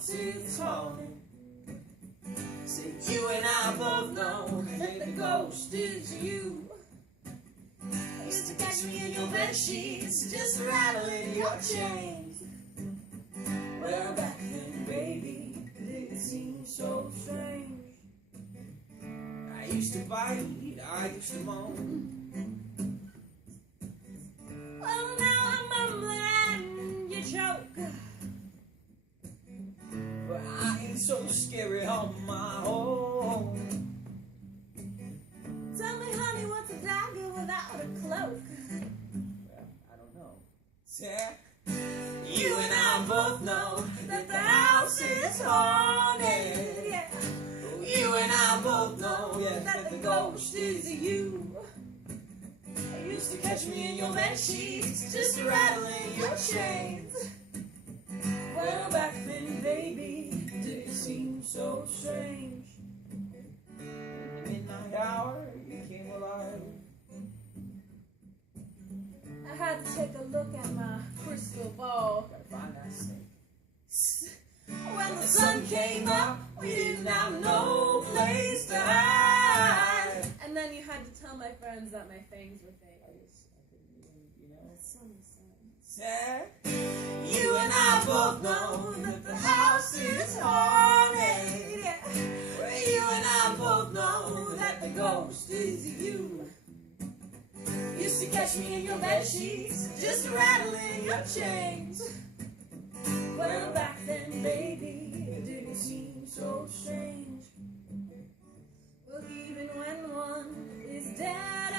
house is haunted. Say you and I both know that the ghost is you. Used to catch me in your bed sheets, just rattling your chains. Well, back then, baby, it seemed so strange. I used to bite, I used to moan. Well, now I'm mumbling and you choke. But I ain't so scary on my own. Tell me, honey, what's a dagger without a cloak? Well, I don't know. Yeah. You and I both know that the house is haunted. Yeah. You and I both know that the ghost is you. You used to catch me in your bed sheets, just rattling your chains. Well, back then, baby, did it seem so strange? In the midnight hour, you came alive. I had to take a look at my crystal ball. Gotta find that snake. When the sun came up, we didn't have no place to hide. And then you had to tell my friends that my fangs were fake. I couldn't even, you know. Sun. You and I both know that the house is haunted. Yeah. Well, you and I both know that the ghost is you. Used to catch me in your bed sheets, just rattling your chains. Well, back then, baby, it didn't seem so strange. Well, even when one is dead